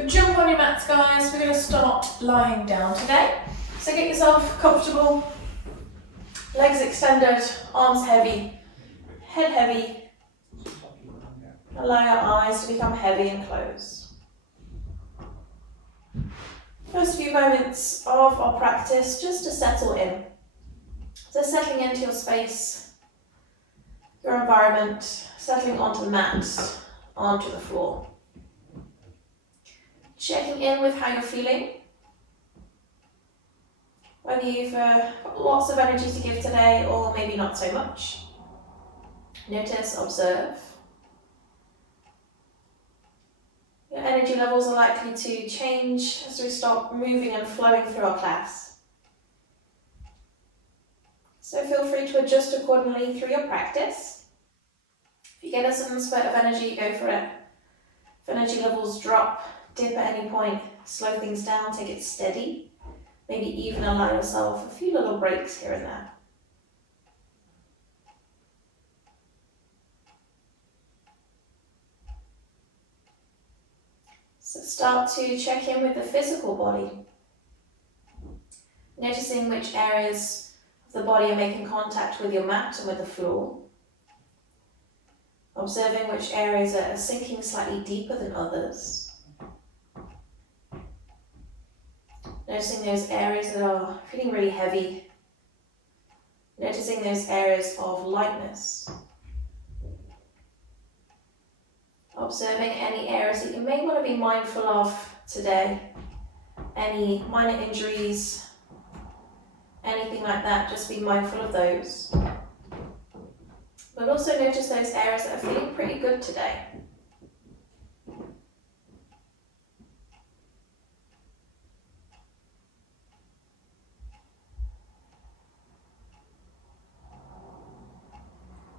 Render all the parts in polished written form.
So jump on your mats, guys. We're going to start lying down today. So get yourself comfortable, legs extended, arms heavy, head heavy. Allow your eyes to become heavy and close. First few moments of our practice just to settle in. So settling into your space, your environment, settling onto the mat, onto the floor. Checking in with how you're feeling. Whether you've got lots of energy to give today or maybe not so much. Notice, observe. Your energy levels are likely to change as we start moving and flowing through our class. So feel free to adjust accordingly through your practice. If you get a sudden spurt of energy, go for it. If energy levels drop, dip at any point, slow things down, take it steady. Maybe even allow yourself a few little breaks here and there. So start to check in with the physical body. Noticing which areas of the body are making contact with your mat and with the floor. Observing which areas are sinking slightly deeper than others. Noticing those areas that are feeling really heavy. Noticing those areas of lightness. Observing any areas that you may want to be mindful of today. Any minor injuries, anything like that, just be mindful of those. But also notice those areas that are feeling pretty good today.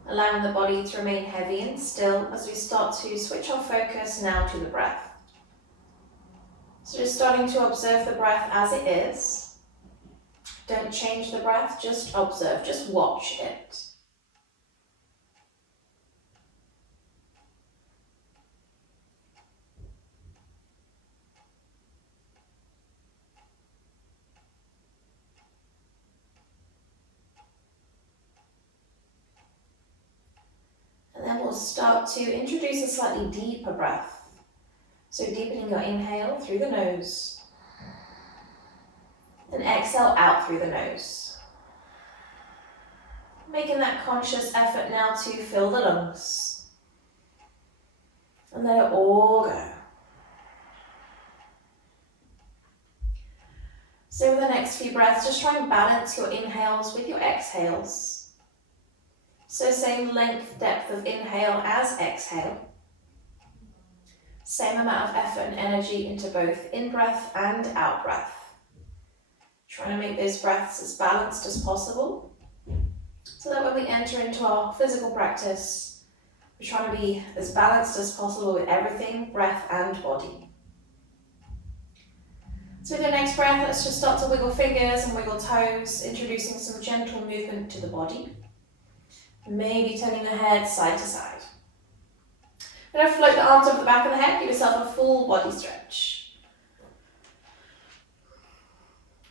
Allowing the body to remain heavy and still as we start to switch our focus now to the breath. So just starting to observe the breath as it is. Don't change the breath, just observe, just watch it. And then we'll start to introduce a slightly deeper breath. So deepening your inhale through the nose. And exhale out through the nose. Making that conscious effort now to fill the lungs. And let it all go. So with the next few breaths, just try and balance your inhales with your exhales. So same length, depth of inhale as exhale. Same amount of effort and energy into both in-breath and out-breath. Trying to make those breaths as balanced as possible. So that when we enter into our physical practice, we're trying to be as balanced as possible with everything, breath and body. So with the next breath, let's just start to wiggle fingers and wiggle toes, introducing some gentle movement to the body. Maybe turning the head side to side. We're going to float the arms over the back of the head, give yourself a full body stretch.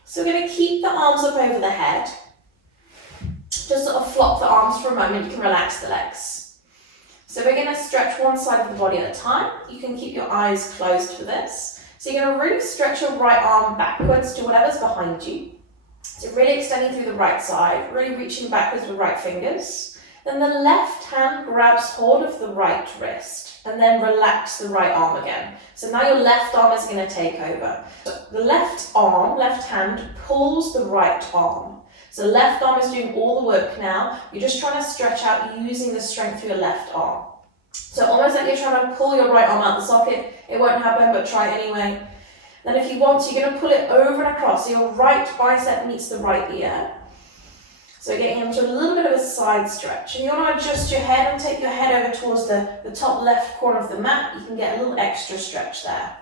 So we're going to keep the arms up over the head. Just sort of flop the arms for a moment, you can relax the legs. So we're going to stretch one side of the body at a time. You can keep your eyes closed for this. So you're going to really stretch your right arm backwards to whatever's behind you. So really extending through the right side, really reaching backwards with right fingers. Then the left hand grabs hold of the right wrist and then relax the right arm again. So now your left arm is going to take over. So the left arm, left hand pulls the right arm. So the left arm is doing all the work now. You're just trying to stretch out using the strength through your left arm. So almost like you're trying to pull your right arm out the socket. It won't happen, but try anyway. Then if you want to, you're going to pull it over and across. So your right bicep meets the right ear. So getting into a little bit of a side stretch. And you want to adjust your head and take your head over towards the top left corner of the mat. You can get a little extra stretch there.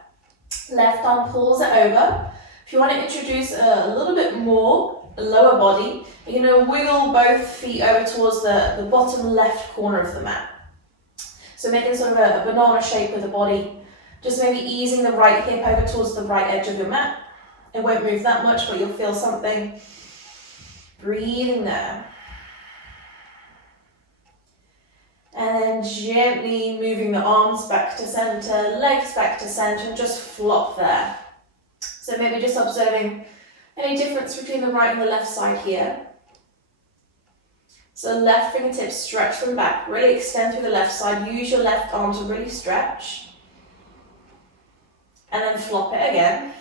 Left arm pulls it over. If you want to introduce a little bit more lower body, you're going to wiggle both feet over towards the bottom left corner of the mat. So making sort of a banana shape with the body. Just maybe easing the right hip over towards the right edge of your mat. It won't move that much, but you'll feel something. Breathing there. And then gently moving the arms back to center, legs back to center, and just flop there. So maybe just observing any difference between the right and the left side here. So left fingertips, stretch them back, really extend through the left side, use your left arm to really stretch. And then flop it again.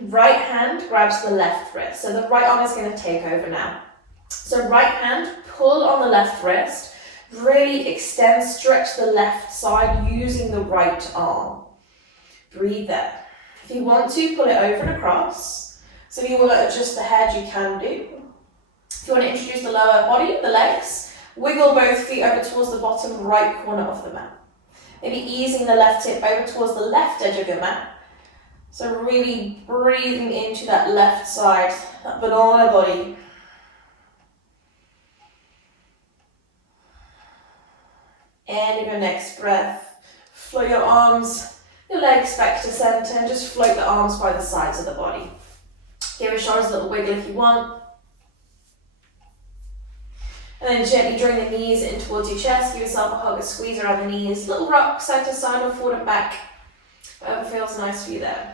Right hand grabs the left wrist. So the right arm is going to take over now. So right hand, pull on the left wrist, really extend, stretch the left side using the right arm. Breathe there. If you want to, pull it over and across. So if you want to adjust the head, you can do. If you want to introduce the lower body, the legs, wiggle both feet over towards the bottom right corner of the mat. Maybe easing the left hip over towards the left edge of your mat. So really breathing into that left side, that banana body. And in your next breath, float your arms, your legs back to center, and just float the arms by the sides of the body. Give your shoulders a little wiggle if you want. And then gently drawing the knees in towards your chest. Give yourself a hug, a squeeze around the knees. Little rock side to side or forward and back. Whatever feels nice for you there.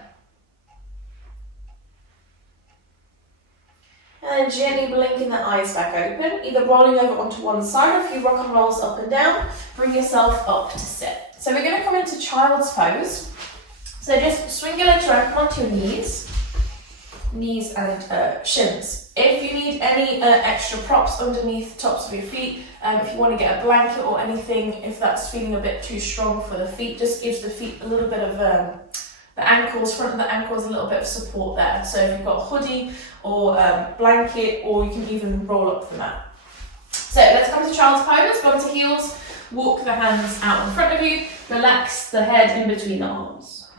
And then gently blinking the eyes back open, either rolling over onto one side or if you rock and rolls up and down, bring yourself up to sit. So we're going to come into child's pose. So just swing your legs around, come onto your knees and shins. If you need any extra props underneath the tops of your feet, if you want to get a blanket or anything, if that's feeling a bit too strong for the feet, just gives the feet a little bit of the ankles, front of the ankles, a little bit of support there. So if you've got a hoodie or blanket, or you can even roll up the mat. So let's come to child's pose, go to heels, walk the hands out in front of you, relax the head in between the arms.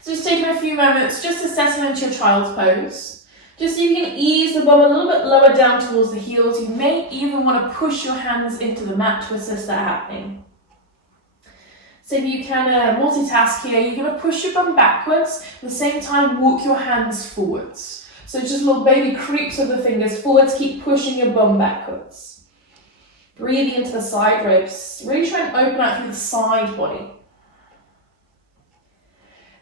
So just taking a few moments just to settle into your child's pose. Just so you can ease the bum a little bit lower down towards the heels. You may even want to push your hands into the mat to assist that happening. So if you can multitask here, you're going to push your bum backwards, at the same time walk your hands forwards. So just little baby creeps of the fingers forwards, keep pushing your bum backwards. Breathing into the side ribs, really try and open out through the side body.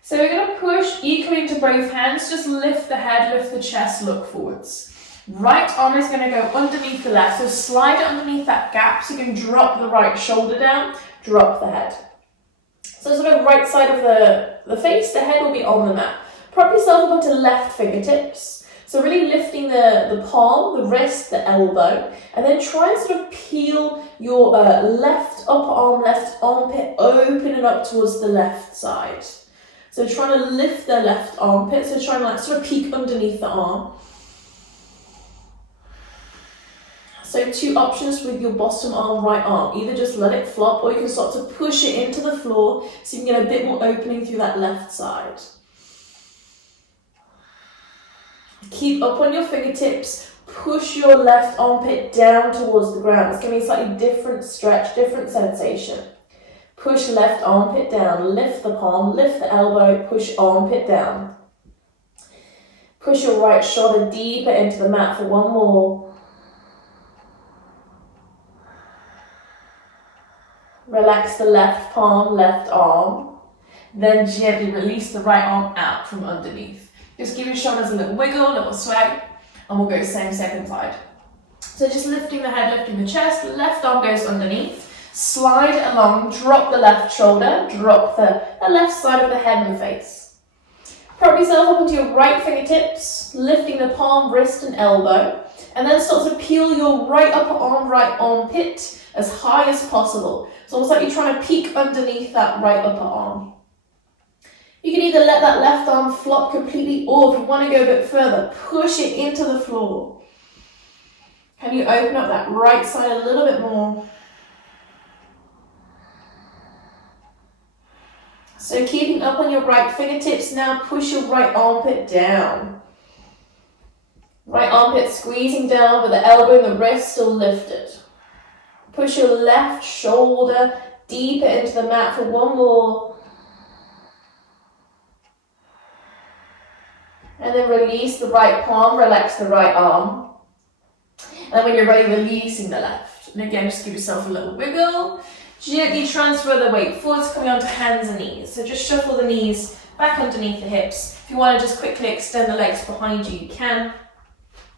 So we're going to push equally into both hands, just lift the head, lift the chest, look forwards. Right arm is going to go underneath the left, so slide it underneath that gap so you can drop the right shoulder down, drop the head. So sort of right side of the face, the head will be on the mat. Prop yourself up onto left fingertips. So really lifting the palm, the wrist, the elbow, and then try and sort of peel your left upper arm, left armpit, opening up towards the left side. So trying to lift the left armpit, so trying to like sort of peek underneath the arm. So two options with your bottom arm, right arm. Either just let it flop or you can start to push it into the floor so you can get a bit more opening through that left side. Keep up on your fingertips. Push your left armpit down towards the ground. It's going to be a slightly different stretch, different sensation. Push left armpit down. Lift the palm, lift the elbow, push armpit down. Push your right shoulder deeper into the mat for one more. Relax the left palm, left arm. Then gently release the right arm out from underneath. Just give your shoulders a little wiggle, a little sway, and we'll go same second side. So just lifting the head, lifting the chest, left arm goes underneath. Slide along, drop the left shoulder, drop the left side of the head and face. Prop yourself up onto your right fingertips, lifting the palm, wrist and elbow, and then start to peel your right upper arm, right armpit as high as possible. It's almost like you're trying to peek underneath that right upper arm. You can either let that left arm flop completely, or if you want to go a bit further, push it into the floor. Can you open up that right side a little bit more? So keeping up on your right fingertips, now push your right armpit down. Right armpit squeezing down with the elbow and the wrist still lifted. Push your left shoulder deeper into the mat for one more. And then release the right palm, relax the right arm. And when you're ready, releasing the left. And again, just give yourself a little wiggle. Gently transfer the weight forwards, coming onto hands and knees. So just shuffle the knees back underneath the hips. If you want to just quickly extend the legs behind you, you can.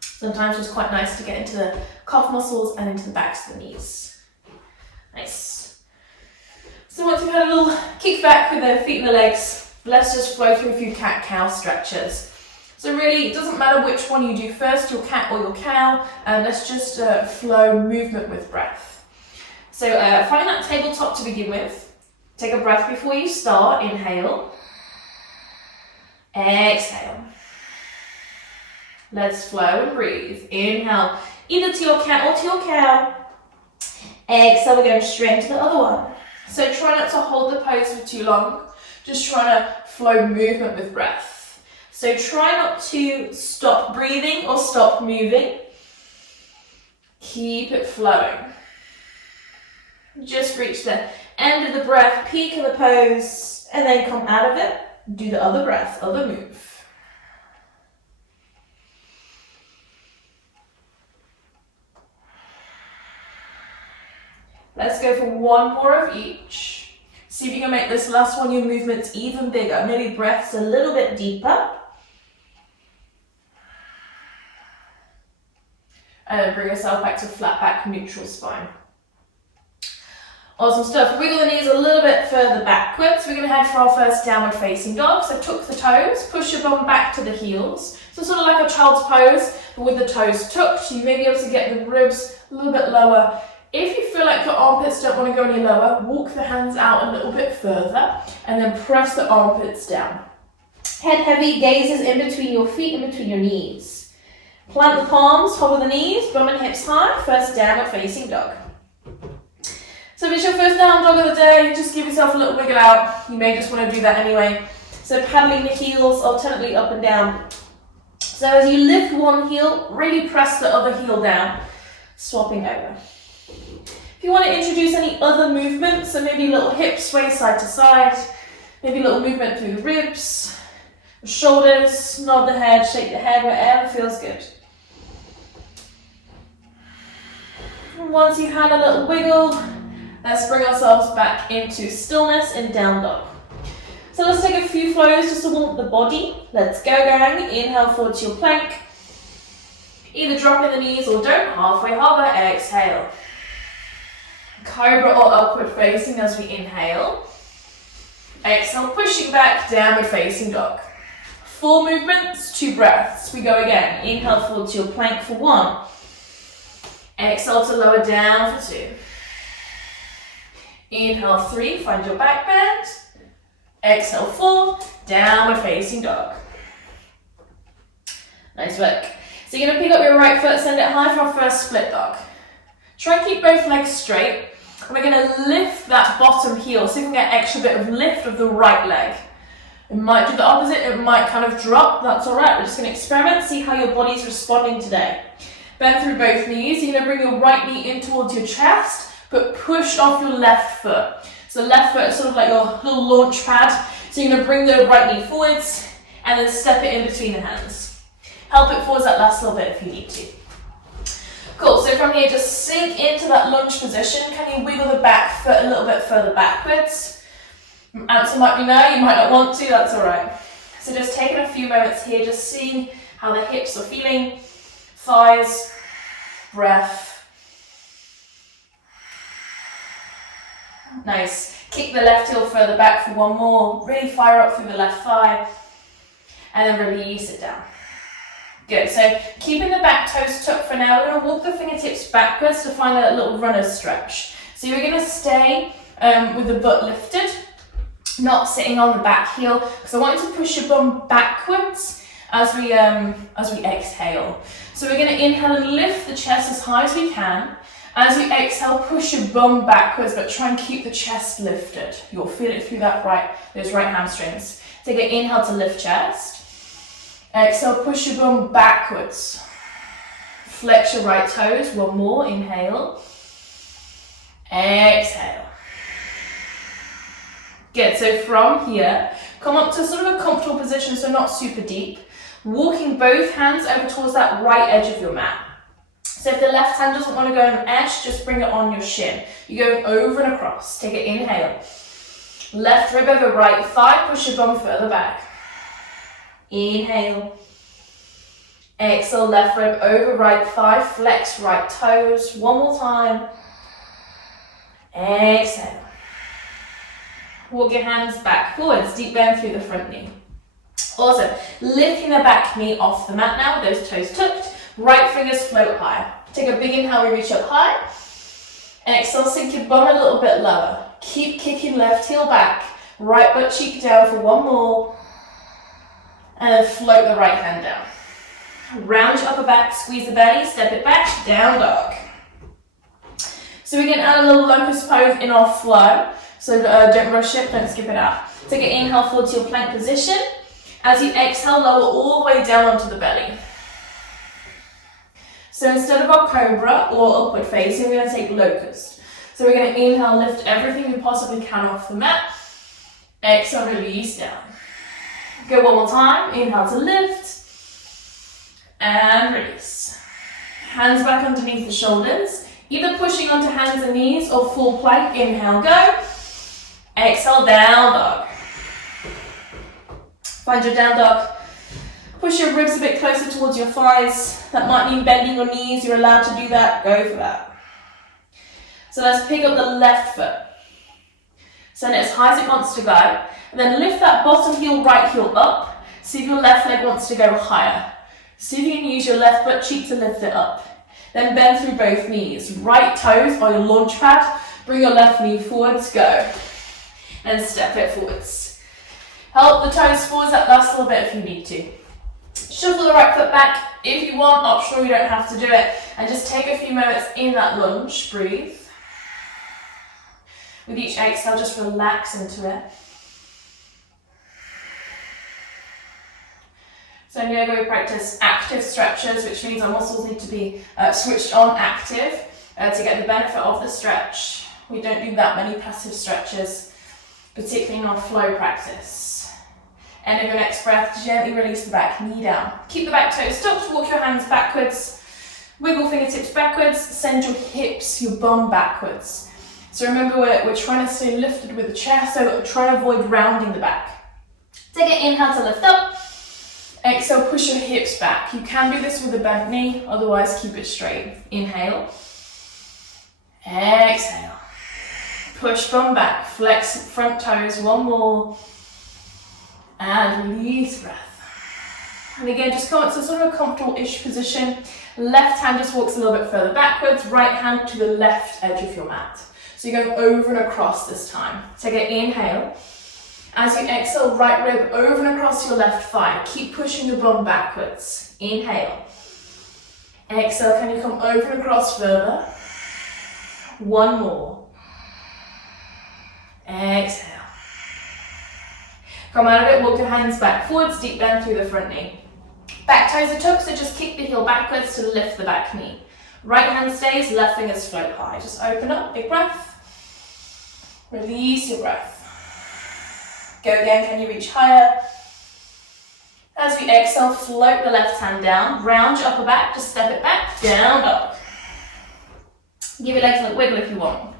Sometimes it's quite nice to get into the calf muscles and into the backs of the knees. Nice. So once you've had a little kick back with the feet and the legs, let's just flow through a few cat-cow stretches. So really, it doesn't matter which one you do first, your cat or your cow, let's just flow movement with breath. So find that tabletop to begin with. Take a breath before you start. Inhale. Exhale. Let's flow and breathe. Inhale, either to your cat or to your cow. Exhale, we're going straight into the other one. So try not to hold the pose for too long. Just trying to flow movement with breath. So try not to stop breathing or stop moving. Keep it flowing. Just reach the end of the breath, peak of the pose, and then come out of it. Do the other breath, other move. Let's go for one more of each. See if you can make this last one, your movements even bigger. Maybe breaths a little bit deeper. And then bring yourself back to flat back, neutral spine. Awesome stuff. Wiggle the knees a little bit further backwards. We're going to head for our first downward facing dog. So tuck the toes, push your bum back to the heels. So sort of like a child's pose, but with the toes tucked. You may be able to get the ribs a little bit lower. If you feel like your armpits don't want to go any lower, walk the hands out a little bit further and then press the armpits down. Head heavy, gazes in between your feet and between your knees. Plant the palms, hover the knees, bum and hips high, first downward facing dog. So if it's your first down dog of the day, just give yourself a little wiggle out. You may just want to do that anyway. So paddling the heels alternately up and down. So as you lift one heel, really press the other heel down, swapping over. If you want to introduce any other movements, so maybe a little hip sway side to side, maybe a little movement through the ribs, the shoulders, nod the head, shake the head, whatever feels good. And once you've had a little wiggle, let's bring ourselves back into stillness in down dog. So let's take a few flows just to warm up the body. Let's go, gang. Inhale forward to your plank. Either drop in the knees or don't. Halfway hover, exhale. Cobra or upward facing as we inhale. Exhale, pushing back, downward facing dog. 4 movements, 2 breaths. We go again. Inhale forward to your plank for 1. Exhale to lower down for 2. Inhale 3, find your back bend. Exhale 4, downward facing dog. Nice work. So you're going to pick up your right foot, send it high for our first split dog. Try and keep both legs straight. And we're going to lift that bottom heel. See if we can get an extra bit of lift of the right leg. It might do the opposite, it might kind of drop, that's alright. We're just going to experiment, see how your body's responding today. Bend through both knees. You're going to bring your right knee in towards your chest, but push off your left foot. So left foot is sort of like your little launch pad. So you're going to bring the right knee forwards and then step it in between the hands. Help it forwards that last little bit if you need to. Cool, so from here just sink into that lunge position. Can you wiggle the back foot a little bit further backwards? Answer might be no, you might not want to, that's alright. So just taking a few moments here, just seeing how the hips are feeling, thighs, breath. Nice. Kick the left heel further back for 1 more. Really fire up through the left thigh. And then release it down. Good. So keeping the back toes tucked for now. We're going to walk the fingertips backwards to find a little runner's stretch. So you're going to stay with the butt lifted, not sitting on the back heel, because I want you to push your bum backwards as we exhale. So we're going to inhale and lift the chest as high as we can. As you exhale, push your bum backwards, but try and keep the chest lifted. You'll feel it through those right hamstrings. Take an inhale to lift chest. Exhale, push your bum backwards. Flex your right toes. 1 more. Inhale. Exhale. so from here, come up to sort of a comfortable position, so not super deep. Walking both hands over towards that right edge of your mat. So if the left hand doesn't want to go on the edge, just bring it on your shin. You're going over and across. Take an inhale. Left rib over right thigh, push your bum further back. Inhale. Exhale, left rib over right thigh, flex right toes. One more time. Exhale. Walk your hands back forwards, deep bend through the front knee. Awesome. Lifting the back knee off the mat now with those toes tucked. Right fingers float high. Take a big inhale, we reach up high. Exhale, sink your bum a little bit lower. Keep kicking left heel back. Right butt cheek down for one more. And then float the right hand down. Round your upper back, squeeze the belly, step it back, down dog. So we're going to add a little locust pose in our flow. So don't rush it, don't skip it out. Take an inhale forward to your plank position. As you exhale, lower all the way down onto the belly. So instead of our cobra or upward facing, we're going to take locust. So we're going to inhale, lift everything we possibly can off the mat. Exhale, release down. Go one more time. Inhale to lift. And release. Hands back underneath the shoulders. Either pushing onto hands and knees or full plank. Inhale, go. Exhale, down dog. Find your down dog. Push your ribs a bit closer towards your thighs. That might mean bending your knees. You're allowed to do that. Go for that. So let's pick up the left foot. Send it as high as it wants to go. And then lift that bottom heel, right heel up. See if your left leg wants to go higher. See if you can use your left butt cheek to lift it up. Then bend through both knees. Right toes on your launch pad. Bring your left knee forwards. Go. And step it forwards. Help the toes forwards that last little bit if you need to. Shuffle the right foot back if you want, optional, you don't have to do it. And just take a few moments in that lunge, breathe. With each exhale, just relax into it. So in yoga we practice active stretches, which means our muscles need to be switched on active to get the benefit of the stretch. We don't do that many passive stretches, particularly in our flow practice. End of your next breath, gently release the back knee down. Keep the back toes tucked, walk your hands backwards, wiggle fingertips backwards, send your hips, your bum backwards. So remember we're trying to stay lifted with the chest, so try to avoid rounding the back. Take an inhale to lift up, exhale, push your hips back. You can do this with a bent knee, otherwise keep it straight. Inhale, exhale, push bum back, flex front toes, one more. And release breath. And again, just come up to sort of a comfortable-ish position. Left hand just walks a little bit further backwards, right hand to the left edge of your mat. So you're going over and across this time. Take an inhale. As you exhale, right rib over and across your left thigh. Keep pushing your bum backwards. Inhale. Exhale, can you come over and across further? One more. Exhale. Come out of it, walk your hands back forwards, deep bend through the front knee. Back toes are tucked, so just kick the heel backwards to lift the back knee. Right hand stays, left fingers float high. Just open up, big breath. Release your breath. Go again, can you reach higher? As we exhale, float the left hand down, round your upper back, just step it back, down dog. Give your legs a little wiggle if you want.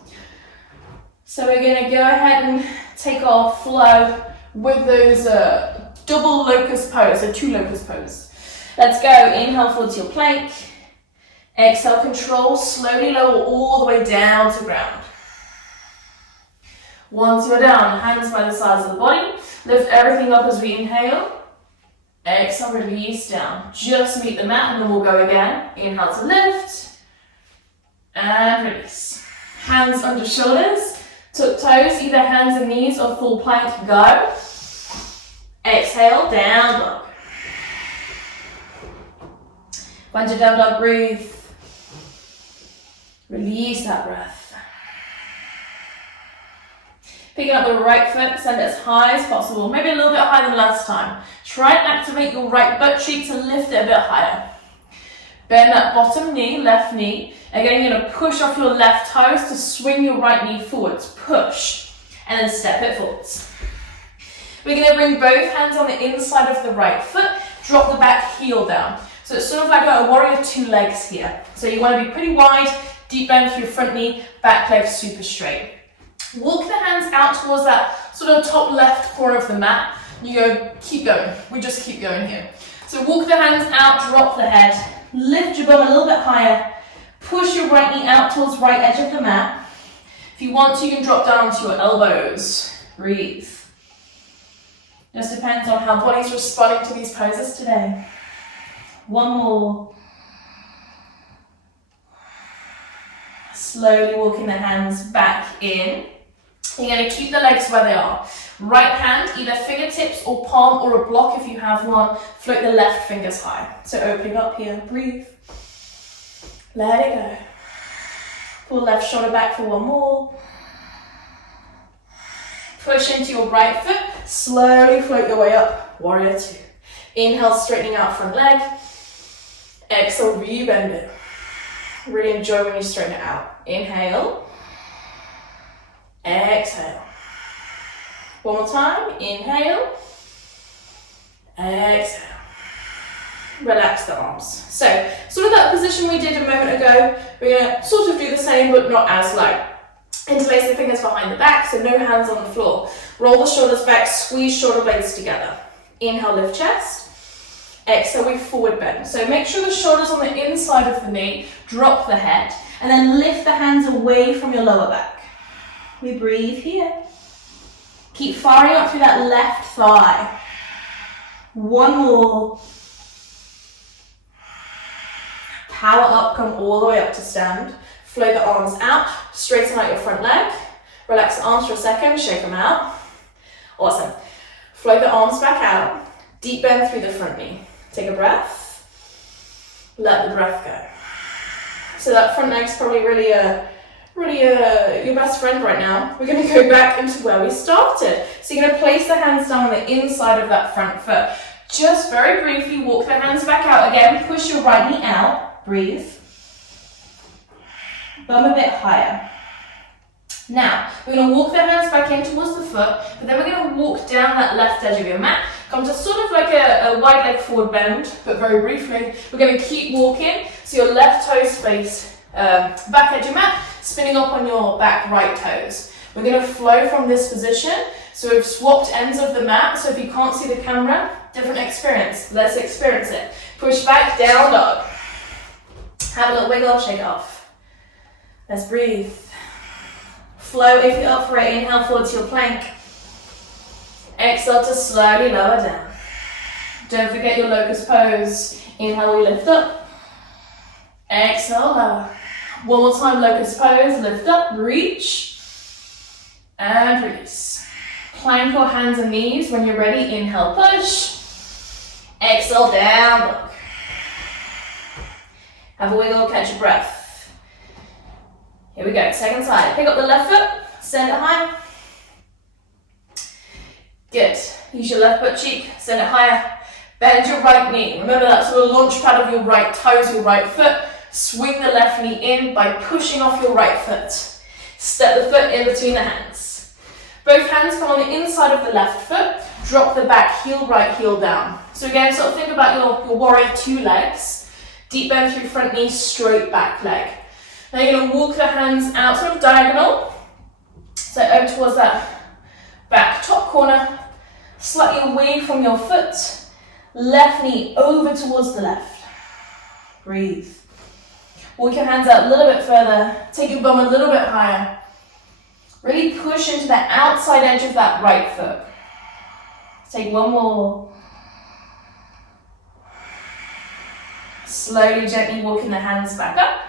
So we're gonna go ahead and take our flow with those double locust pose, so two locust pose. Let's go, inhale forward to your plank. Exhale, control, slowly lower all the way down to ground. Once you're down, hands by the sides of the body. Lift everything up as we inhale. Exhale, release down. Just meet the mat and then we'll go again. Inhale to lift. And release. Hands under shoulders. Tuck toes, either hands and knees or full plank, go. Exhale, down dog. Find your down dog, breathe. Release that breath. Picking up the right foot, send it as high as possible, maybe a little bit higher than last time. Try and activate your right butt cheek to lift it a bit higher. Bend that bottom knee, left knee. Again, you're going to push off your left toes to swing your right knee forwards. Push. and then step it forwards. We're going to bring both hands on the inside of the right foot, drop the back heel down. So it's sort of like a warrior two legs here. So you want to be pretty wide, deep bend through your front knee, back leg super straight. Walk the hands out towards that sort of top left corner of the mat. You go, keep going. We just keep going here. So walk the hands out, drop the head, lift your bum a little bit higher, push your right knee out towards right edge of the mat. If you want to, you can drop down onto your elbows. Breathe. Just depends on how body's responding to these poses today. One more. Slowly walking the hands back in. You're going to keep the legs where they are. Right hand, either fingertips or palm or a block if you have one. Float the left fingers high. So opening up here, breathe. Let it go. Pull left shoulder back for one more. Push into your right foot. Slowly float your way up. Warrior two. Inhale, straightening out front leg. Exhale, rebend it. Really enjoy when you straighten it out. Inhale. Exhale. One more time. Inhale. Exhale. Relax the arms. So, sort of that position we did a moment ago. We're going to sort of do the same, but not as low. Interlace the fingers behind the back, so no hands on the floor. Roll the shoulders back, squeeze shoulder blades together. Inhale, lift chest. Exhale, we forward bend. So make sure the shoulders on the inside of the knee, drop the head, and then lift the hands away from your lower back. We breathe here. Keep firing up through that left thigh. One more. Power up, come all the way up to stand. Flow the arms out, straighten out your front leg. Relax the arms for a second, shake them out. Awesome. Flow the arms back out. Deep bend through the front knee. Take a breath. Let the breath go. So that front leg's probably really your best friend right now. We're going to go back into where we started. So you're going to place the hands down on the inside of that front foot. Just very briefly walk the hands back out again. Push your right knee out. Breathe. Bum a bit higher. Now, we're going to walk the hands back in towards the foot, but then we're going to walk down that left edge of your mat. Come to sort of like a wide leg forward bend, but very briefly. We're going to keep walking, so your left toes face back edge of your mat, spinning up on your back right toes. We're going to flow from this position, so we've swapped ends of the mat, so if you can't see the camera, different experience. Let's experience it. Push back, down dog. Have a little wiggle, shake it off. Let's breathe. Flow if you're up for it. Inhale forward to your plank. Exhale to slowly lower down. Don't forget your locust pose. Inhale, we lift up. Exhale, lower. One more time, locust pose. Lift up, reach, and release. Plank or hands and knees when you're ready. Inhale, push. Exhale, down dog. Have a wiggle, catch your breath. Here we go, second side. Pick up the left foot, send it high. Good. Use your left butt cheek, send it higher. Bend your right knee. Remember that sort of launch pad of your right toes, your right foot. Swing the left knee in by pushing off your right foot. Step the foot in between the hands. Both hands come on the inside of the left foot. Drop the back heel, right heel down. So again, sort of think about your warrior two legs. Deep bend through front knee, straight back leg. Now you're going to walk the hands out sort of diagonal. So over towards that back top corner. Slightly away from your foot. Left knee over towards the left. Breathe. Walk your hands out a little bit further. Take your bum a little bit higher. Really push into the outside edge of that right foot. Take one more. Slowly, gently walking the hands back up.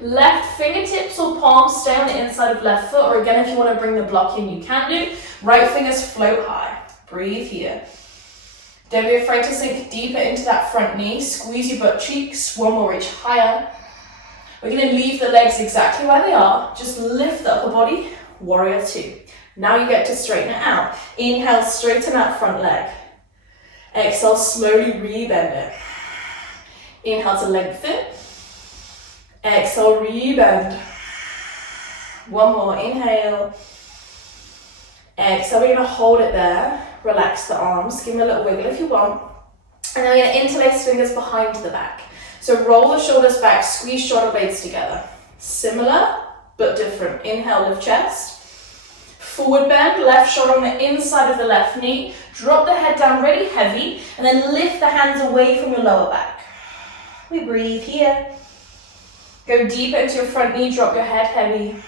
Left fingertips or palms stay on the inside of left foot, or again, if you want to bring the block in, you can do. Right fingers float high. Breathe here. Don't be afraid to sink deeper into that front knee. Squeeze your butt cheeks. One more, reach higher. We're going to leave the legs exactly where they are. Just lift the upper body. Warrior two. Now you get to straighten it out. Inhale, straighten that front leg. Exhale, slowly rebend it. Inhale to lengthen. Exhale, rebend. One more, inhale. Exhale, we're going to hold it there. Relax the arms, give them a little wiggle if you want. And then we're going to interlace fingers behind the back. So roll the shoulders back, squeeze shoulder blades together. Similar, but different. Inhale, lift chest. Forward bend, left shoulder on the inside of the left knee. Drop the head down really heavy, and then lift the hands away from your lower back. We breathe here. Go deeper into your front knee, drop your head heavy.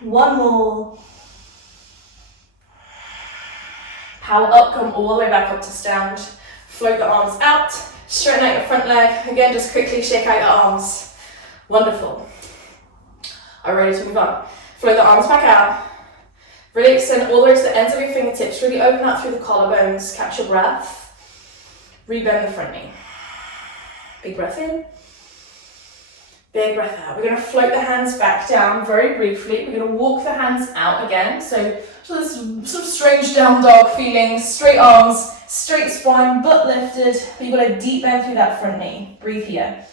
One more. Power up, come all the way back up to stand. Float the arms out, straighten out your front leg. Again, just quickly shake out your arms. Wonderful. Are you ready to move on? Float the arms back out. Really extend all the way to the ends of your fingertips. Really open out through the collarbones. Catch your breath. Rebend the front knee. Big breath in. Big breath out. We're going to float the hands back down very briefly. We're going to walk the hands out again. So this sort of strange down dog feeling. Straight arms, straight spine, butt lifted. But you've got a deep bend through that front knee. Breathe here.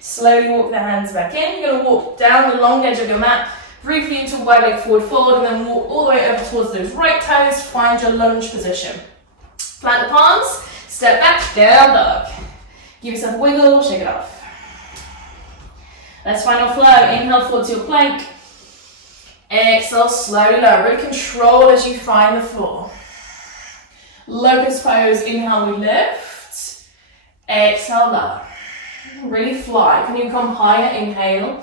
Slowly walk the hands back in. You're going to walk down the long edge of your mat, briefly into wide leg forward fold, and then walk all the way over towards those right toes. Find your lunge position. Plant the palms, step back, down dog. Give yourself a wiggle, shake it off. Let's find our flow. Inhale forward to your plank. Exhale, slowly lower. Really control as you find the floor. Locust pose. Inhale, we lift. Exhale, lower. Really fly. Can you come higher? Inhale.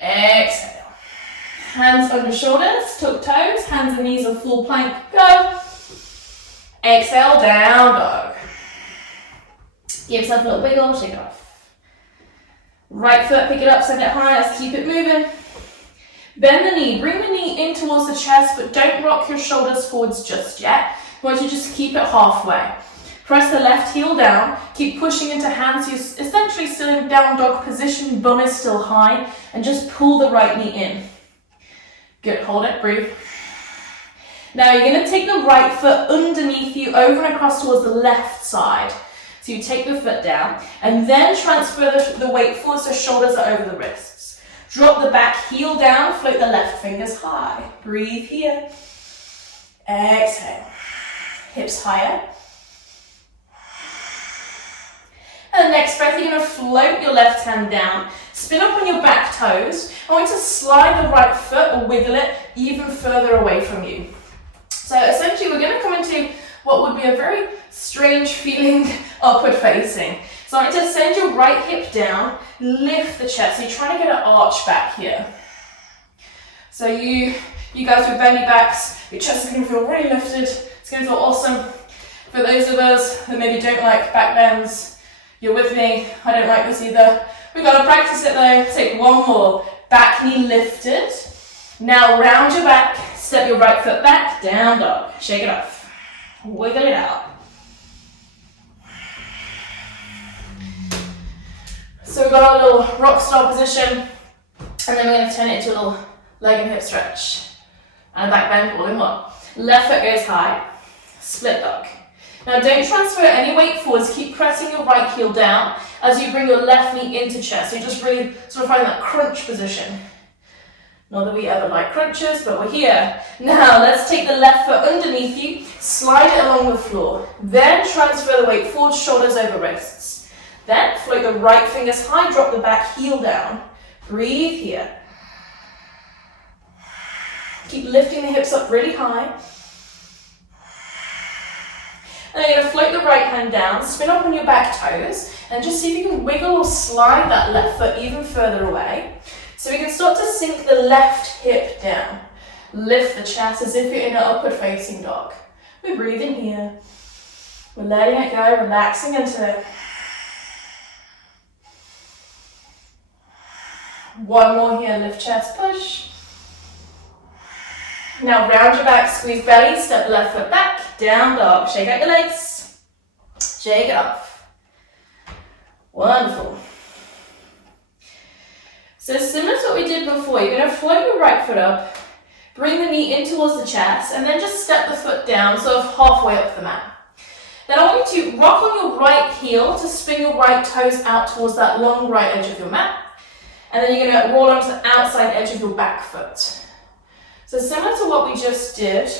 Exhale. Hands on your shoulders, tuck toes, hands and knees are full plank. Go. Exhale, down dog. Give yourself a little wiggle, shake it off. Right foot, pick it up, send it high. Let's keep it moving. Bend the knee, bring the knee in towards the chest, but don't rock your shoulders forwards just yet. I want you to just keep it halfway. Press the left heel down, keep pushing into hands. You're essentially still in down dog position, bum is still high, and just pull the right knee in. Good, hold it, breathe. Now you're going to take the right foot underneath you, over and across towards the left side. So you take the foot down, and then transfer the weight forward so shoulders are over the wrists. Drop the back heel down, float the left fingers high. Breathe here. Exhale. Hips higher. And the next breath, you're going to float your left hand down. Spin up on your back toes. I want you to slide the right foot or wiggle it even further away from you. So essentially, we're going to come into what would be a very strange feeling upward facing. So I want you to send your right hip down, lift the chest. So you're trying to get an arch back here. So you guys with bendy backs, your chest is going to feel really lifted. It's going to feel awesome. For those of us that maybe don't like back bends, you're with me, I don't like this either. We've got to practice it though. Take one more. Back knee lifted. Now round your back, step your right foot back, down dog. Shake it off. Wiggle it out. So we've got our little rockstar position, and then we're going to turn it into a little leg and hip stretch. And a back bend all in one. Left foot goes high, split dog. Now don't transfer any weight forwards, keep pressing your right heel down as you bring your left knee into chest. So you just really sort of find that crunch position. Not that we ever like crunches, but we're here. Now let's take the left foot underneath you, slide it along the floor. Then transfer the weight forward, shoulders over wrists. Then float the right fingers high, drop the back heel down. Breathe here. Keep lifting the hips up really high. And then you're going to float the right hand down, spin up on your back toes, and just see if you can wiggle or slide that left foot even further away. So we can start to sink the left hip down. Lift the chest as if you're in an upward facing dog. We're breathing here. We're letting it go, relaxing into it. One more here, lift chest, push. Now round your back, squeeze belly, step left foot back, down dog. Shake out your legs. Shake it off. Wonderful. So similar to what we did before, you're going to float your right foot up, bring the knee in towards the chest, and then just step the foot down, sort of halfway up the mat. Then I want you to rock on your right heel to spin your right toes out towards that long right edge of your mat. And then you're going to roll onto the outside edge of your back foot. So similar to what we just did,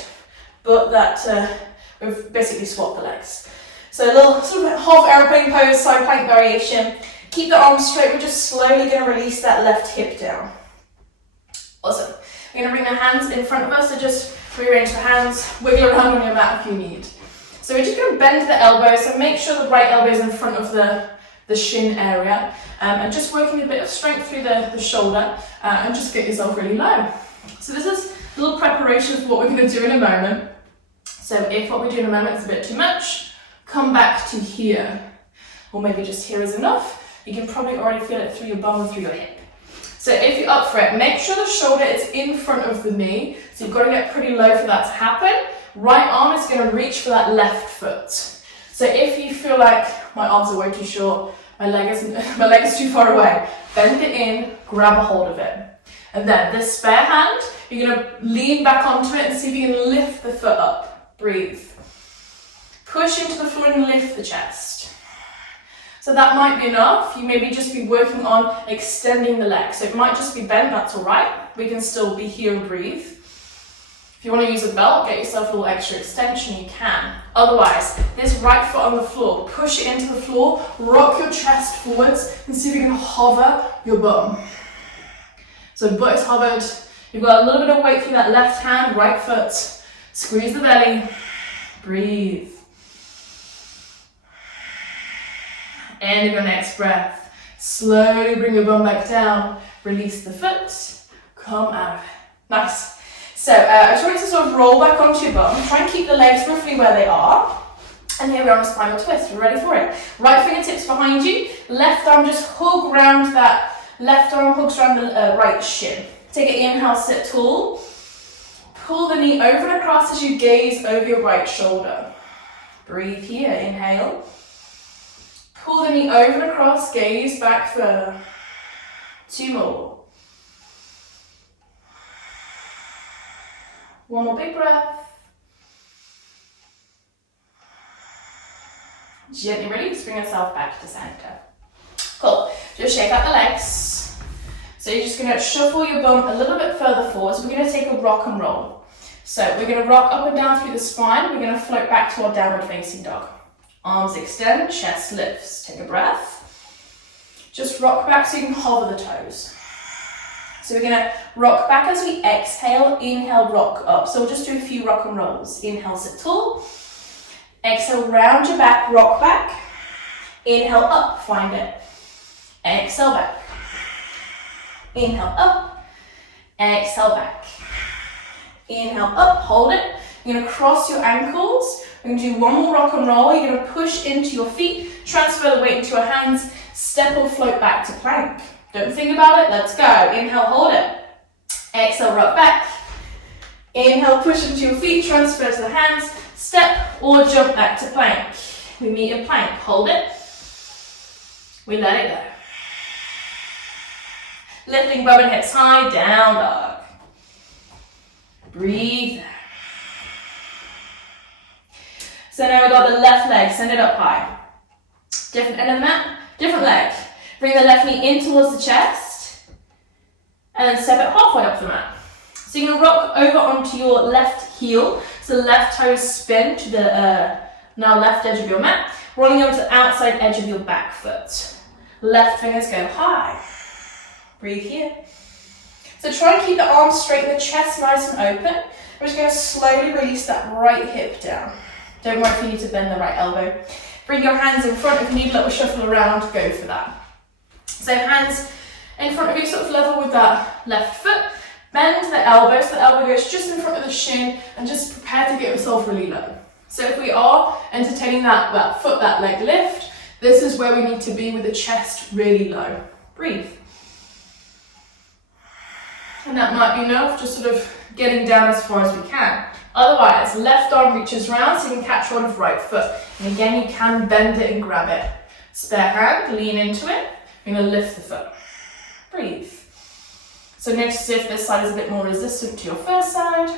but that we've basically swapped the legs. So a little sort of half aeroplane pose, side plank variation. Keep the arms straight. We're just slowly going to release that left hip down. Awesome. We're going to bring the hands in front of us, so just rearrange the hands, wiggle around on your mat if you need. So we're just going to bend the elbows, so make sure the right elbow is in front of the shin area, and just working a bit of strength through the shoulder, and just get yourself really low. So this is a little preparation for what we're going to do in a moment. So if what we do in a moment is a bit too much, come back to here, or maybe just here is enough. You can probably already feel it through your bum and through your hip. So if you're up for it, make sure the shoulder is in front of the knee. So you've got to get pretty low for that to happen. Right arm is going to reach for that left foot. So if you feel like my arms are way too short, my leg is too far away, bend it in, grab a hold of it. And then this spare hand, you're going to lean back onto it and see if you can lift the foot up. Breathe. Push into the floor and lift the chest. So that might be enough. You maybe just be working on extending the leg. So it might just be bent, that's all right. We can still be here and breathe. If you want to use a belt, get yourself a little extra extension, you can. Otherwise, this right foot on the floor, push it into the floor, rock your chest forwards, and see if you can hover your bum. So butt is hovered. You've got a little bit of weight through that left hand, right foot. Squeeze the belly. Breathe. End of your next breath. Slowly bring your bum back down. Release the foot. Come out of it. Nice. So I just want you to sort of roll back onto your bum. Try and keep the legs roughly where they are. And here we are on a spinal twist. We're ready for it. Right fingertips behind you. Left arm just hug round that. Left arm hugs around the right shin. Take an inhale, sit tall. Pull the knee over and across as you gaze over your right shoulder. Breathe here. Inhale. Pull the knee over and across, gaze back further. 2 more. 1 more big breath. Gently release, bring yourself back to center. Cool. Just shake out the legs. So you're just going to shuffle your bum a little bit further forward. So we're going to take a rock and roll. So we're going to rock up and down through the spine. We're going to float back to our downward facing dog. Arms extend, chest lifts. Take a breath. Just rock back so you can hover the toes. So we're going to rock back as we exhale. Inhale, rock up. So we'll just do a few rock and rolls. Inhale, sit tall. Exhale, round your back, rock back. Inhale, up, find it. Exhale, back. Inhale, up. Exhale, back. Inhale, up, hold it. You're going to cross your ankles. We're going to do 1 more rock and roll. You're going to push into your feet, transfer the weight into your hands, step or float back to plank. Don't think about it, let's go. Inhale, hold it. Exhale, rock back. Inhale, push into your feet, transfer to the hands, step or jump back to plank. We meet in plank, hold it. We let it go. Lifting bum and hips high, down dog. Breathe. So now we've got the left leg, send it up high. Different end of the mat, different leg. Bring the left knee in towards the chest, and then step it halfway up the mat. So you're going to rock over onto your left heel, so the left toes spin to the now left edge of your mat, rolling over to the outside edge of your back foot. Left fingers go high. Breathe here. So try and keep the arms straight and the chest nice and open. We're just going to slowly release that right hip down. Don't worry if you need to bend the right elbow. Bring your hands in front. If you need a little shuffle around, go for that. So hands in front of you, sort of level with that left foot. Bend the elbow, so the elbow goes just in front of the shin, and just prepare to get yourself really low. So if we are entertaining that foot, that leg lift, this is where we need to be with the chest really low. Breathe. And that might be enough, just sort of getting down as far as we can. Otherwise, left arm reaches round so you can catch hold of right foot. And again, you can bend it and grab it. Spare hand, lean into it. You're going to lift the foot. Breathe. So notice if this side is a bit more resistant to your first side.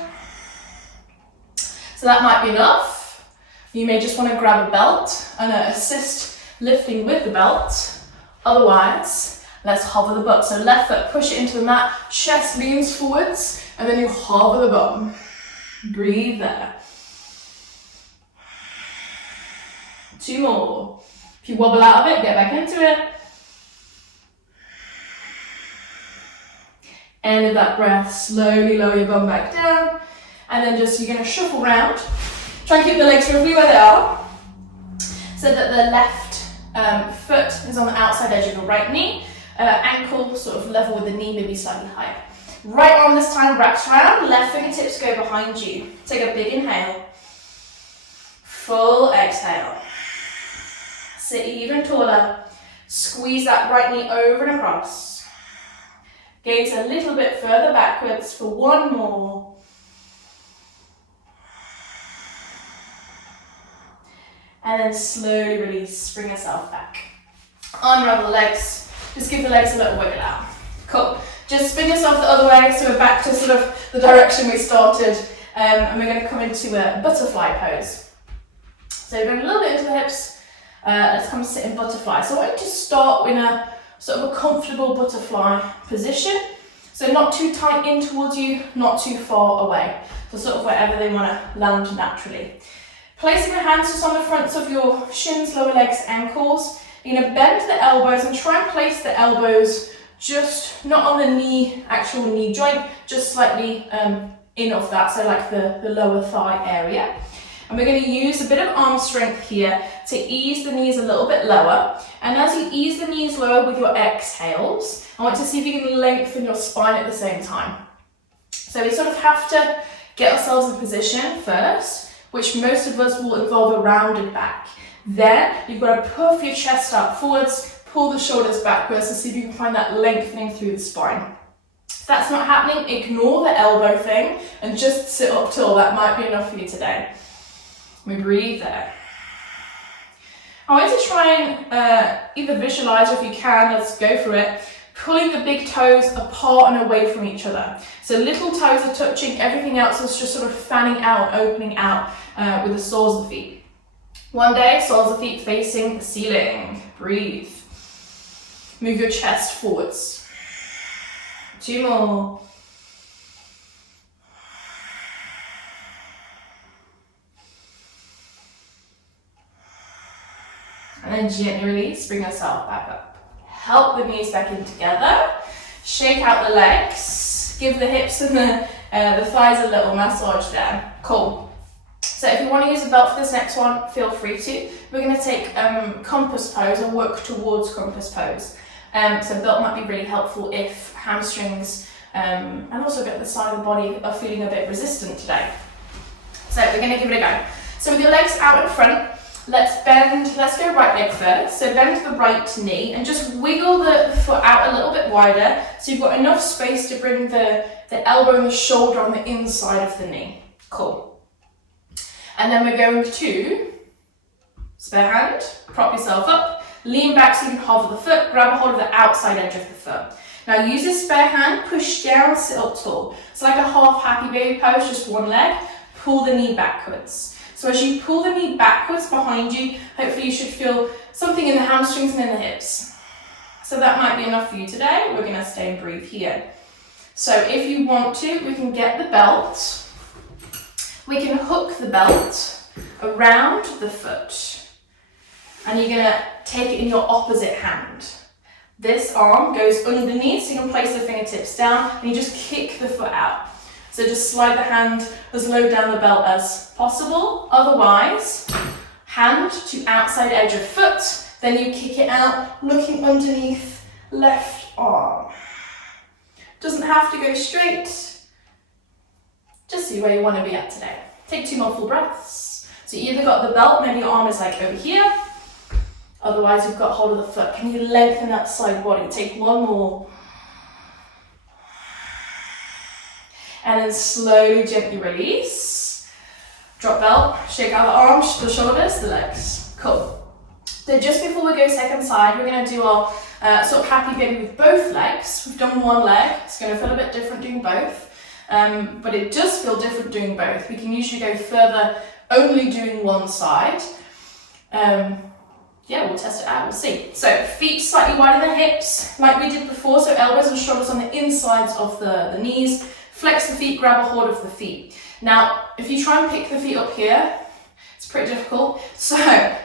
So that might be enough. You may just want to grab a belt and assist lifting with the belt. Otherwise, Let's hover the butt. So left foot, push it into the mat, chest leans forwards, and then you hover the bum. Breathe there. 2 more. If you wobble out of it, get back into it. End of that breath, slowly lower your bum back down. And then just, you're gonna shuffle round. Try and keep the legs roughly where they are. So that the left foot is on the outside edge of your right knee. Ankle sort of level with the knee, maybe slightly higher. Right arm this time wraps around, left fingertips go behind you. Take a big inhale. Full exhale. Sit even taller. Squeeze that right knee over and across. Gaze a little bit further backwards for 1 more. And then slowly release, bring yourself back. Unravel the legs, just give the legs a little wiggle out. Cool. Just spin yourself the other way, so we're back to sort of the direction we started, and we're going to come into a butterfly pose. So we're going a little bit into the hips, let's come sit in butterfly. So I want you to start in a sort of a comfortable butterfly position, so not too tight in towards you, not too far away, so sort of wherever they want to land naturally. Placing your hands just on the fronts of your shins, lower legs, ankles. You're going to bend the elbows and try and place the elbows just not on the knee, actual knee joint, just slightly in of that, so like the lower thigh area. And we're going to use a bit of arm strength here to ease the knees a little bit lower. And as you ease the knees lower with your exhales, I want to see if you can lengthen your spine at the same time. So we sort of have to get ourselves in position first, which most of us will involve a rounded back. Then you've got to puff your chest up forwards, pull the shoulders backwards to see if you can find that lengthening through the spine. If that's not happening, ignore the elbow thing and just sit up tall. That might be enough for you today. We breathe there. I want you to try and either visualize, or if you can, let's go for it, pulling the big toes apart and away from each other. So little toes are touching, everything else is just sort of fanning out, opening out with the soles of the feet. One day, soles of the feet facing the ceiling. Breathe. Move your chest forwards. 2 more. And then gently release, bring yourself back up. Help the knees back in together. Shake out the legs. Give the hips and the thighs a little massage there. Cool. So if you want to use a belt for this next one, feel free to. We're going to take compass pose and work towards compass pose. So belt might be really helpful if hamstrings and also get the side of the body are feeling a bit resistant today. So we're going to give it a go. So with your legs out in front, let's go right leg first. So bend the right knee and just wiggle the foot out a little bit wider so you've got enough space to bring the elbow and the shoulder on the inside of the knee. Cool. And then we're going to spare hand, prop yourself up, lean back so you can hover the foot, grab a hold of the outside edge of the foot. Now use this spare hand, push down, sit up tall. It's like a half happy baby pose, just one leg, pull the knee backwards. So as you pull the knee backwards behind you, hopefully you should feel something in the hamstrings and in the hips. So that might be enough for you today. We're gonna stay and breathe here. So if you want to, we can get the belt. We can hook the belt around the foot. And you're gonna take it in your opposite hand. This arm goes underneath, so you can place the fingertips down and you just kick the foot out. So just slide the hand as low down the belt as possible. Otherwise, hand to outside edge of foot, then you kick it out, looking underneath left arm. Doesn't have to go straight. Just see where you want to be at today. Take 2 more full breaths. So you either got the belt, maybe your arm is like over here. Otherwise, you've got hold of the foot. Can you lengthen that side body? Take 1 more. And then slowly, gently release. Drop belt, shake out the arms, the shoulders, the legs. Cool. So just before we go second side, we're going to do our sort of happy baby with both legs. We've done 1 leg. It's going to feel a bit different doing both. But it does feel different doing both. We can usually go further only doing one side. yeah, we'll test it out, we'll see. So feet slightly wider than hips, like we did before, so elbows and shoulders on the insides of the knees. Flex the feet, grab a hold of the feet. Now, if you try and pick the feet up here, it's pretty difficult. So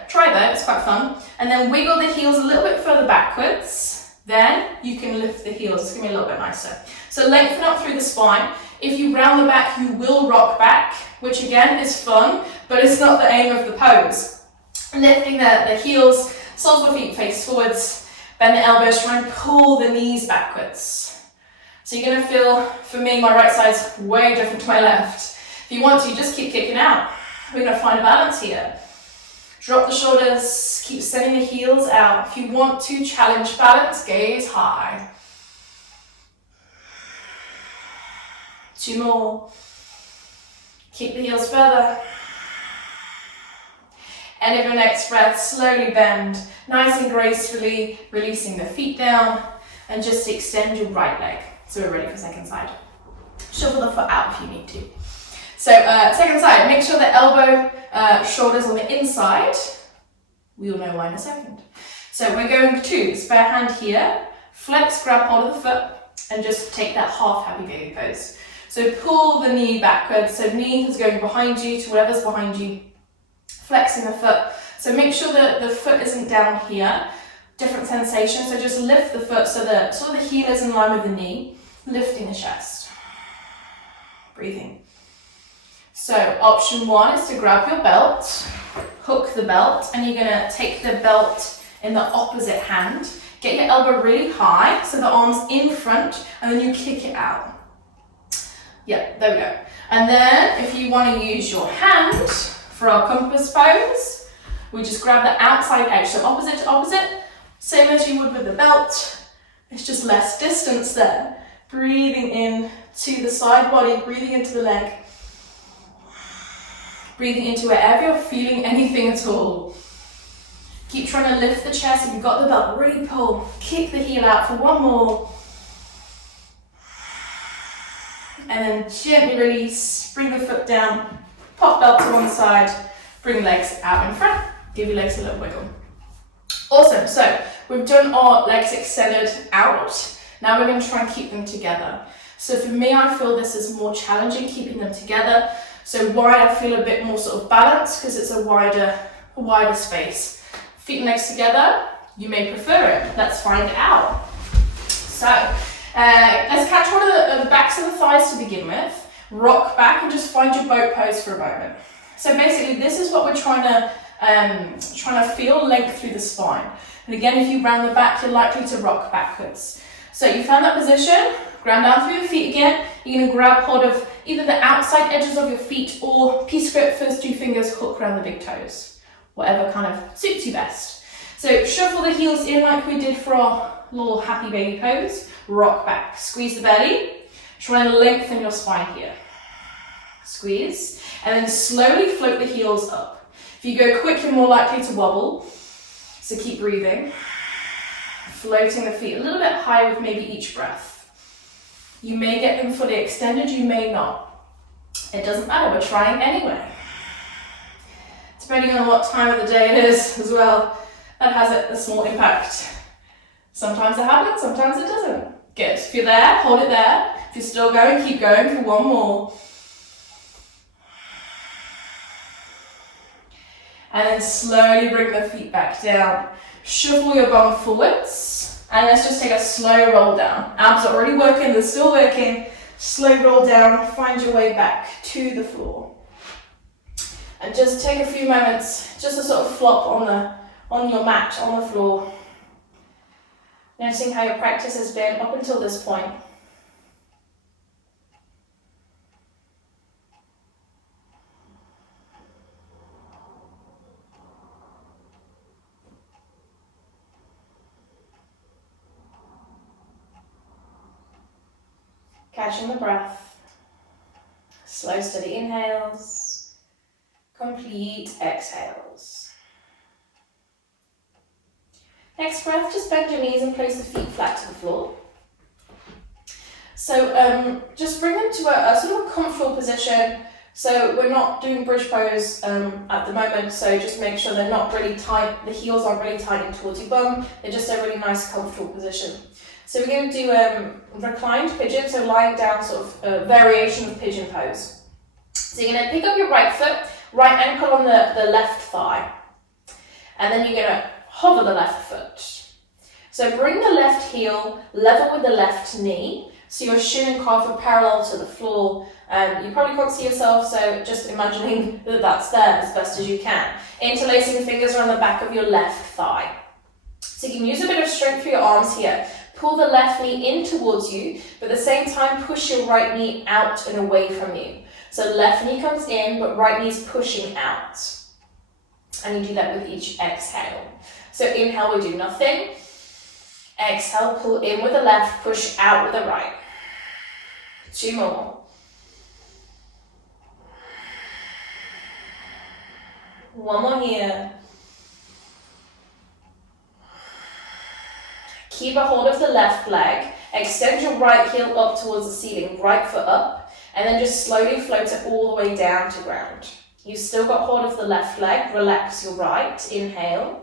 try that, it's quite fun. And then wiggle the heels a little bit further backwards. Then you can lift the heels, it's gonna be a little bit nicer. So lengthen up through the spine. If you round the back, you will rock back, which again is fun, but it's not the aim of the pose. Lifting the heels, soles of the feet face forwards, bend the elbows, try and pull the knees backwards. So you're gonna feel, for me, my right side's way different to my left. If you want to, just keep kicking out. We're gonna find a balance here. Drop the shoulders, keep sending the heels out. If you want to challenge balance, gaze high. 2 more. Keep the heels further. End of your next breath, slowly bend, nice and gracefully, releasing the feet down, and just extend your right leg. So we're ready for second side. Shuffle the foot out if you need to. So second side, make sure the elbow, shoulders on the inside. We'll know why in a second. So we're going to spare hand here, flex, grab hold of the foot, and just take that half happy baby pose. So pull the knee backwards, so knee is going behind you to whatever's behind you, flexing the foot. So make sure that the foot isn't down here. Different sensation, so just lift the foot so that sort of the heel is in line with the knee, lifting the chest, breathing. So option 1 is to grab your belt, hook the belt, and you're gonna take the belt in the opposite hand, get your elbow really high, so the arm's in front, and then you kick it out. Yeah, there we go. And then if you wanna use your hand for our compass pose, we just grab the outside edge, so opposite to opposite, same as you would with the belt, it's just less distance there. Breathing in to the side body, breathing into the leg. Breathing into wherever you're feeling anything at all. Keep trying to lift the chest. If you've got the belt, really pull. Kick the heel out for 1 more. And then gently release, bring the foot down, pop belt to one side, bring legs out in front, give your legs a little wiggle. Awesome, so we've done our legs extended out. Now we're going to try and keep them together. So for me, I feel this is more challenging, keeping them together. So wide, I feel a bit more sort of balanced because it's a wider space. Feet and legs together, you may prefer it. Let's find out. So let's catch one of the backs of the thighs to begin with. Rock back and just find your boat pose for a moment. So basically, this is what we're trying to feel length through the spine. And again, if you round the back, you're likely to rock backwards. So you found that position, ground down through your feet again. You're going to grab hold of either the outside edges of your feet or piece grip, first 2 fingers, hook around the big toes. Whatever kind of suits you best. So shuffle the heels in like we did for our little happy baby pose. Rock back, squeeze the belly. Try and lengthen your spine here. Squeeze, and then slowly float the heels up. If you go quick, you're more likely to wobble. So keep breathing. Floating the feet a little bit higher with maybe each breath. You may get them fully extended, you may not. It doesn't matter, we're trying anyway. Depending on what time of the day it is as well, that has a small impact. Sometimes it happens, sometimes it doesn't. Good, if you're there, hold it there. If you're still going, keep going for 1 more. And then slowly bring the feet back down. Shuffle your bum forwards. And let's just take a slow roll down. Abs are already working, they're still working. Slow roll down, find your way back to the floor. And just take a few moments just to sort of flop on your mat, on the floor. Noticing how your practice has been up until this point. Catching the breath. Slow, steady inhales. Complete exhales. Next breath, just bend your knees and place the feet flat to the floor. So just bring them to a sort of comfortable position. So we're not doing bridge pose at the moment, so just make sure they're not really tight, the heels aren't really tight in towards your bum, they're just a really nice comfortable position. So we're going to do reclined pigeon, so lying down, sort of a variation of pigeon pose. So you're going to pick up your right foot, right ankle on the left thigh, and then you're going to hover the left foot. So bring the left heel level with the left knee, so your shin and calf are parallel to the floor. You probably can't see yourself, so just imagining that that's there as best as you can. Interlacing fingers around the back of your left thigh. So you can use a bit of strength through your arms here. Pull the left knee in towards you, but at the same time push your right knee out and away from you. So left knee comes in, but right knee is pushing out. And you do that with each exhale. So inhale, we do nothing. Exhale, pull in with the left, push out with the right. 2 more. 1 more here. Keep a hold of the left leg. Extend your right heel up towards the ceiling, right foot up, and then just slowly float it all the way down to ground. You've still got hold of the left leg. Relax your right. Inhale.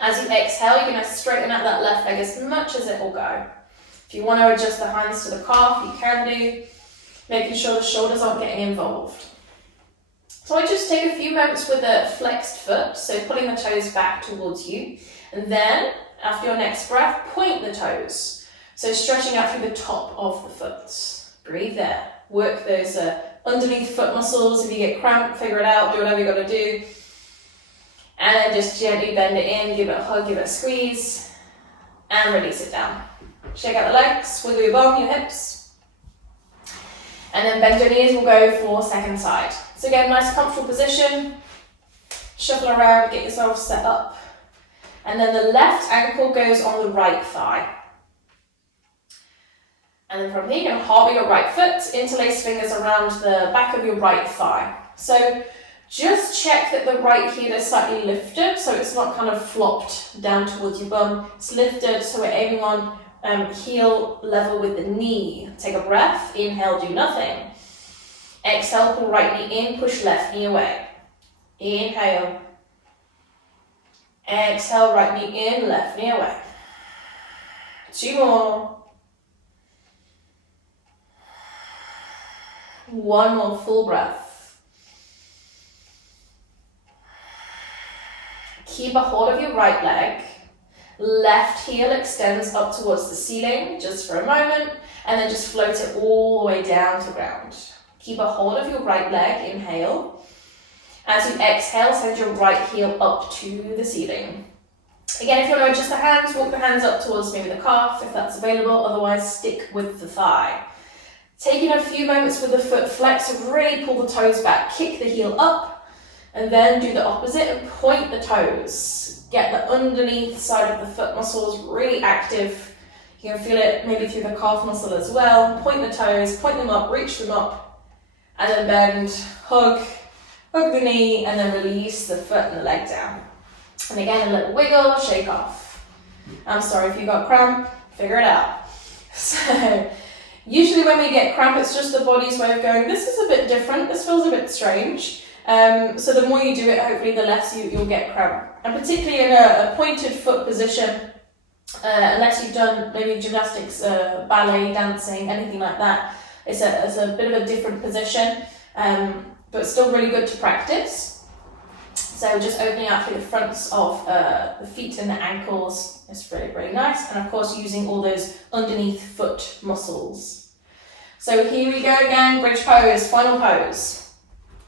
As you exhale, you're going to straighten out that left leg as much as it will go. If you want to adjust the hands to the calf, you can do, making sure the shoulders aren't getting involved. So I just take a few moments with a flexed foot, so pulling the toes back towards you, and then after your next breath, point the toes. So stretching out through the top of the foot. Breathe there. Work those underneath foot muscles. If you get cramp, figure it out, do whatever you got to do. And then just gently bend it in, give it a hug, give it a squeeze, and release it down. Shake out the legs, wiggle your bum, your hips. And then bend your knees, we'll go for second side. So again, nice comfortable position. Shuffle around, get yourself set up. And then the left ankle goes on the right thigh. And then from here, you're going to hobble your right foot, interlace fingers around the back of your right thigh. So just check that the right heel is slightly lifted, so it's not kind of flopped down towards your bum. It's lifted, so we're aiming on heel level with the knee. Take a breath, inhale, do nothing. Exhale, pull right knee in, push left knee away. Inhale. Exhale, right knee in, left knee away. 2 more. 1 more full breath. Keep a hold of your right leg. Left heel extends up towards the ceiling just for a moment, and then just float it all the way down to ground. Keep a hold of your right leg, inhale. As you exhale, send your right heel up to the ceiling. Again, if you want to adjust the hands, walk the hands up towards maybe the calf if that's available, otherwise stick with the thigh. Taking a few moments with the foot flex, really pull the toes back, kick the heel up, and then do the opposite and point the toes. Get the underneath side of the foot muscles really active. You can feel it maybe through the calf muscle as well. Point the toes, point them up, reach them up, and then bend, hug the knee, and then release the foot and the leg down. And again, a little wiggle, shake off. I'm sorry if you got cramp, figure it out. So usually when we get cramp, it's just the body's way of going, this is a bit different, this feels a bit strange. So the more you do it, hopefully the less you'll get cramp. And particularly in a pointed foot position, unless you've done maybe gymnastics, ballet, dancing, anything like that, it's a bit of a different position, but still really good to practice. So just opening out through the fronts of the feet and the ankles is really, really nice. And of course, using all those underneath foot muscles. So here we go again, bridge pose, final pose.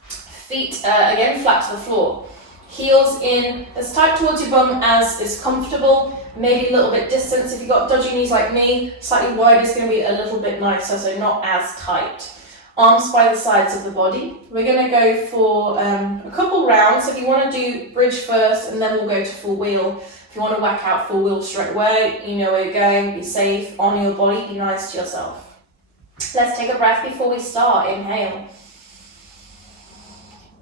Feet again flat to the floor. Heels in as tight towards your bum as is comfortable. Maybe a little bit distance. If you've got dodgy knees like me, slightly wide is going to be a little bit nicer, so not as tight. Arms by the sides of the body. We're going to go for a couple rounds. If you want to do bridge first, and then we'll go to full wheel. If you want to whack out full wheel straight away, you know where you're going. Be safe, on your body, be nice to yourself. Let's take a breath before we start. Inhale.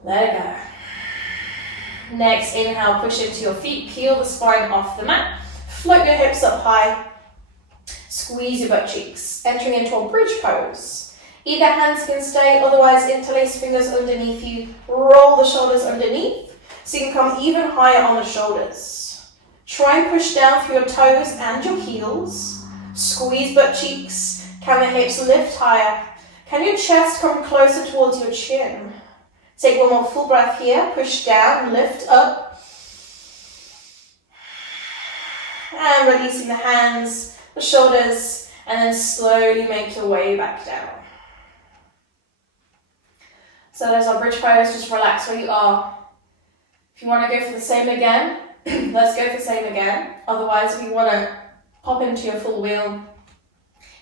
Let it go. Next, inhale, push into your feet, peel the spine off the mat, float your hips up high, squeeze your butt cheeks, entering into a bridge pose. Either hands can stay, otherwise interlace fingers underneath you, roll the shoulders underneath, so you can come even higher on the shoulders. Try and push down through your toes and your heels. Squeeze butt cheeks. Can the hips lift higher? Can your chest come closer towards your chin? Take one more full breath here. Push down, lift up. And releasing the hands, the shoulders, and then slowly make your way back down. So there's our bridge pose. Just relax where you are. If you want to go for the same again, let's go for the same again. Otherwise, if you want to pop into your full wheel,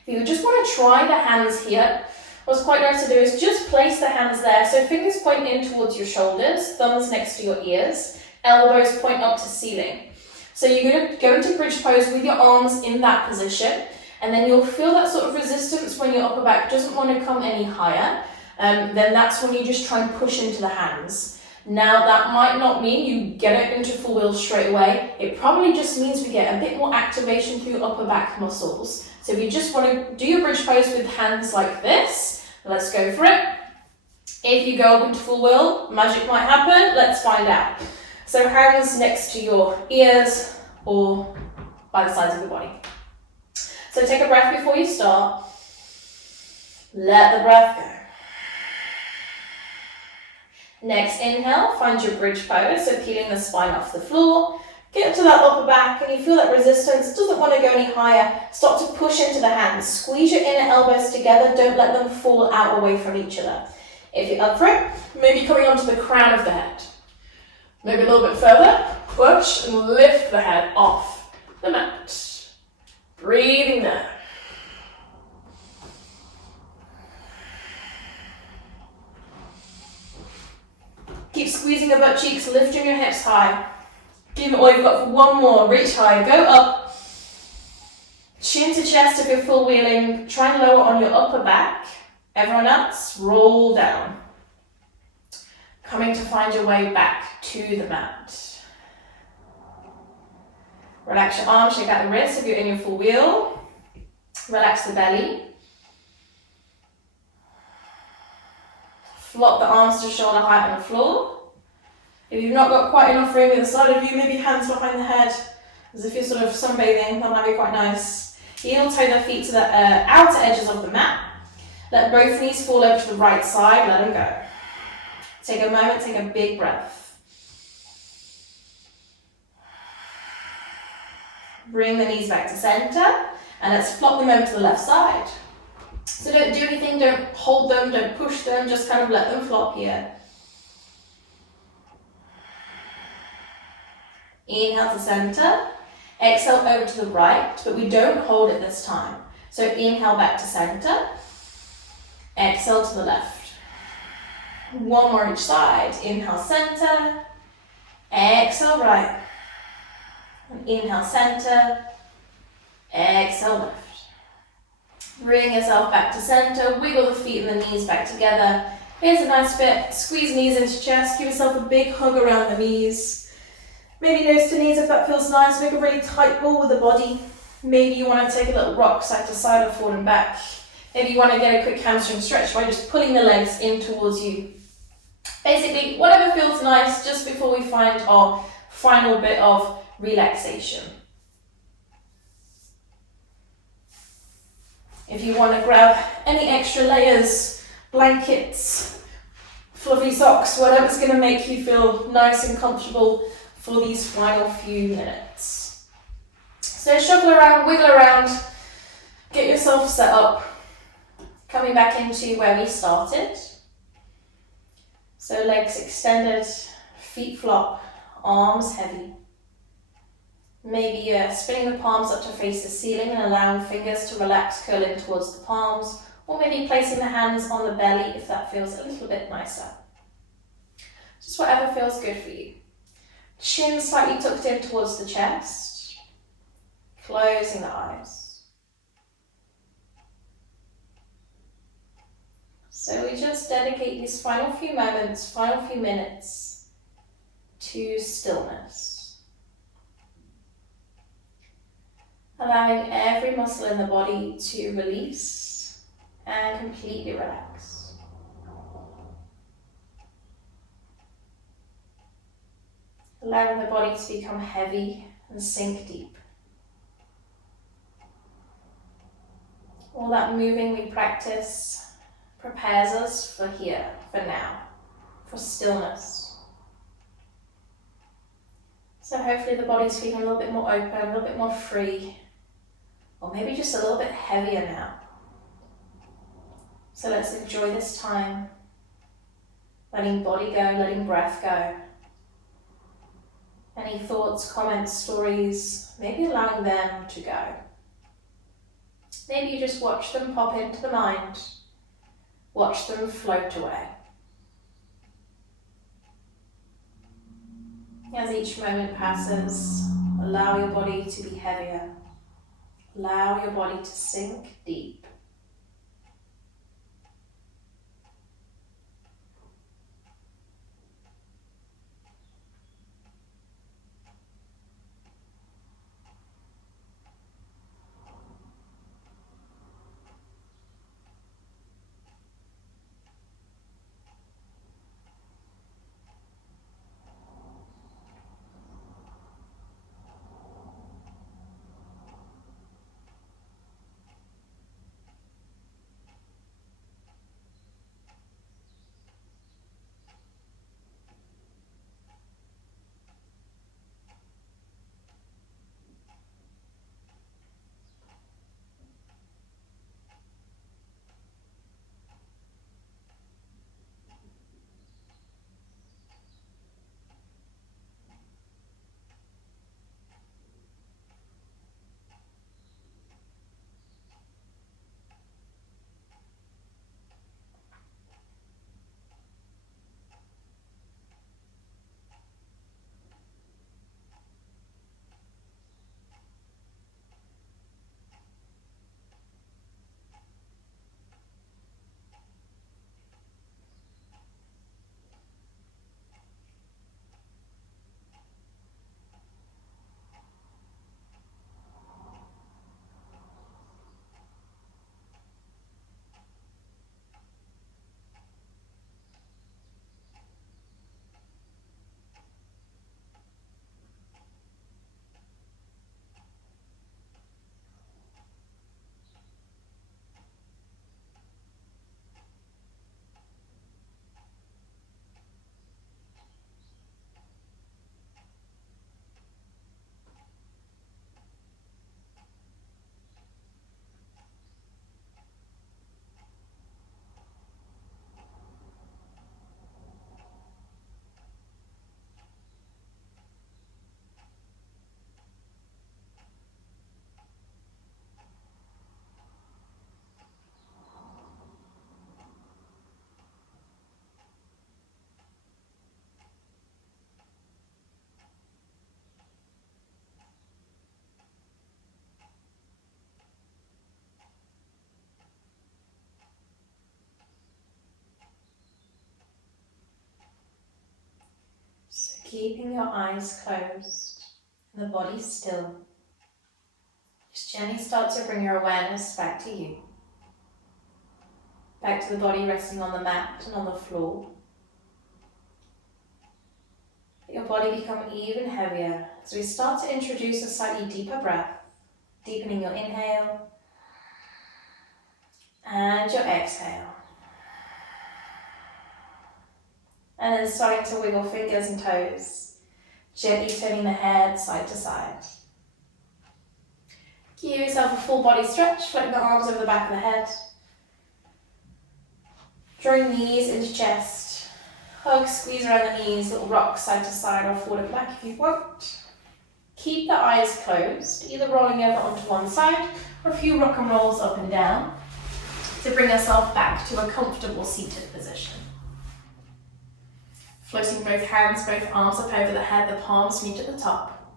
if you just want to try the hands here, what's quite nice to do is just place the hands there. So fingers point in towards your shoulders, thumbs next to your ears, elbows point up to ceiling. So you're going to go into bridge pose with your arms in that position, and then you'll feel that sort of resistance when your upper back doesn't want to come any higher. Then that's when you just try and push into the hands. Now that might not mean you get it into full wheel straight away. It probably just means we get a bit more activation through upper back muscles. So if you just want to do your bridge pose with hands like this, let's go for it. If you go up into full wheel, magic might happen. Let's find out. So hands next to your ears or by the sides of your body. So take a breath before you start. Let the breath go. Next inhale, find your bridge pose, so peeling the spine off the floor. Get to that upper back, and you feel that resistance doesn't want to go any higher. Start to push into the hands. Squeeze your inner elbows together. Don't let them fall out away from each other. If you're up for it, maybe coming onto the crown of the head. Maybe a little bit further. Push and lift the head off the mat. Breathing there. Keep squeezing your butt cheeks, lifting your hips high. Give it all you've got for one more. Reach high, go up. Chin to chest if you're full wheeling. Try and lower on your upper back. Everyone else, roll down. Coming to find your way back to the mat. Relax your arms, shake out the wrists if you're in your full wheel. Relax the belly. Flop the arms to shoulder height on the floor. If you've not got quite enough room either side of you, maybe hands behind the head, as if you're sort of sunbathing, that might be quite nice. Heel toe the feet to the outer edges of the mat. Let both knees fall over to the right side, let them go. Take a moment, take a big breath. Bring the knees back to center, and let's flop them over to the left side. So don't do anything, don't hold them, don't push them, just kind of let them flop here. Inhale to center, exhale over to the right, but we don't hold it this time. So inhale back to center, exhale to the left. One more each side, inhale center, exhale right. Inhale center, exhale left. Bring yourself back to center, wiggle the feet and the knees back together. Here's a nice bit, squeeze knees into chest, give yourself a big hug around the knees. Maybe nose to knees if that feels nice, make a really tight ball with the body. Maybe you want to take a little rock side to side or forward and back. Maybe you want to get a quick hamstring stretch by just pulling the legs in towards you. Basically, whatever feels nice just before we find our final bit of relaxation. If you want to grab any extra layers, blankets, fluffy socks, whatever's going to make you feel nice and comfortable for these final few minutes. So shuffle around, wiggle around, get yourself set up, coming back into where we started. So legs extended, feet flop, arms heavy. Maybe spinning the palms up to face the ceiling and allowing fingers to relax, curl in towards the palms, or maybe placing the hands on the belly if that feels a little bit nicer. Just whatever feels good for you. Chin slightly tucked in towards the chest, closing the eyes. So we just dedicate these final few moments, final few minutes to stillness. Allowing every muscle in the body to release and completely relax. Allowing the body to become heavy and sink deep. All that moving we practice prepares us for here, for now, for stillness. So hopefully the body's feeling a little bit more open, a little bit more free, or maybe just a little bit heavier now. So let's enjoy this time, letting body go, letting breath go. Any thoughts, comments, stories, maybe allowing them to go. Maybe you just watch them pop into the mind, watch them float away. As each moment passes, allow your body to be heavier. Allow your body to sink deep. So keeping your eyes closed and the body still, just gently start to bring your awareness back to you. Back to the body resting on the mat and on the floor. Let your body become even heavier as we start to introduce a slightly deeper breath, deepening your inhale and your exhale. And then starting to wiggle fingers and toes, gently turning the head side to side. Give yourself a full body stretch, floating the arms over the back of the head. Drawing knees into chest. Hug, squeeze around the knees, little rock side to side or forward and back if you want. Keep the eyes closed, either rolling over onto one side or a few rock and rolls up and down to bring yourself back to a comfortable seated position. Floating both hands, both arms up over the head, the palms meet at the top.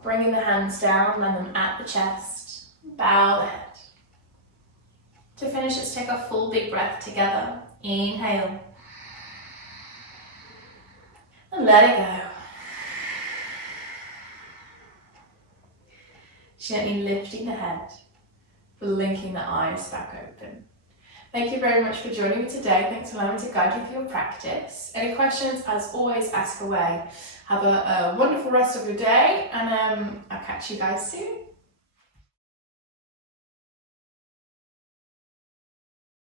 Bringing the hands down, land them at the chest. Bow the head. To finish, let's take a full big breath together. Inhale. And let it go. Gently lifting the head, blinking the eyes back open. Thank you very much for joining me today. Thanks for allowing me to guide you through your practice. Any questions, as always, ask away. Have a wonderful rest of your day, and I'll catch you guys soon.